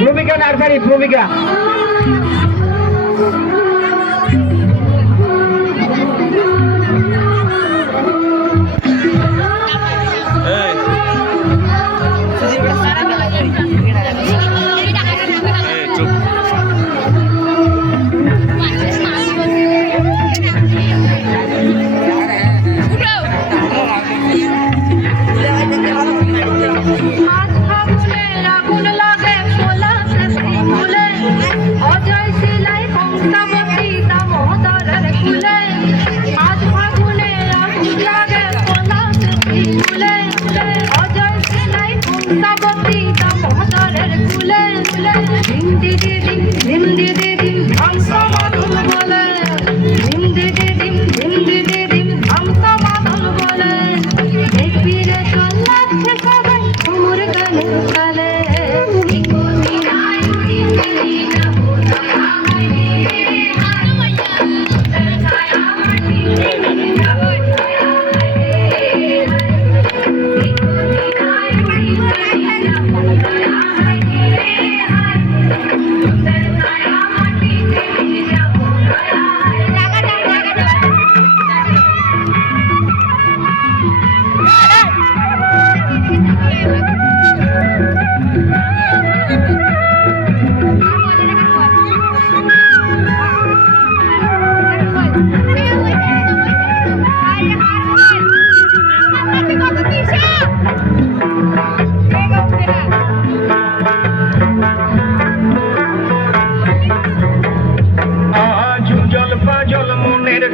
ভূমিকা নার্সারি ভূমিকা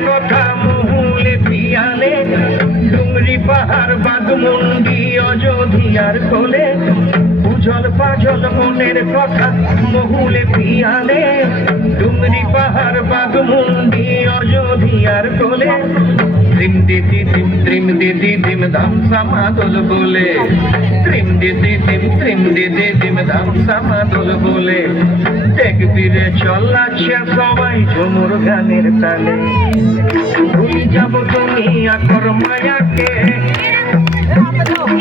কথা মহুলে পিয়ালে ডুংরি পাহাড় বাগমুন্ডি অযোধ্যার কোলে উজল পাজল মনের কথা মহুলে পিয়ালে ডুংরি পাহাড় বাগমুন্ডি অযোধ্যার কোলে ত্রিম দিদি দিম ধাম সামাদল বলে ত্রিম দিদি দিম ধাম সামাদল বলে দেখবিরে চলাচ্ছে সবাই ঝুমুর গানের তালে ভুলি যাব তুমি আকর মায়াকে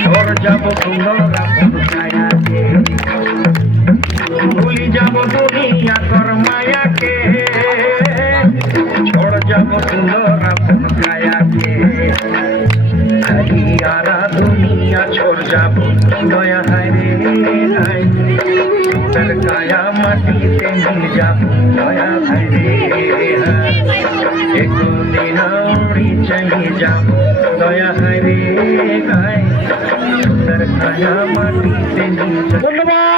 ঝড় যাব সুন্দর ছায়াকে ভুলি যাব তুমি আকর মায়াকে ঝড় যাব সুন্দর ছায়াকে আরা দুনিয়া छोड़ যাব দয়া হায় রে হায় তোর কায়া মাটিতে মিল যাব দয়া হায় রে হায় একদিন উড়ি চলে যাব দয়া হায় রে হায় তোর কায়া মাটিতে মিল যাব। ধন্যবাদ।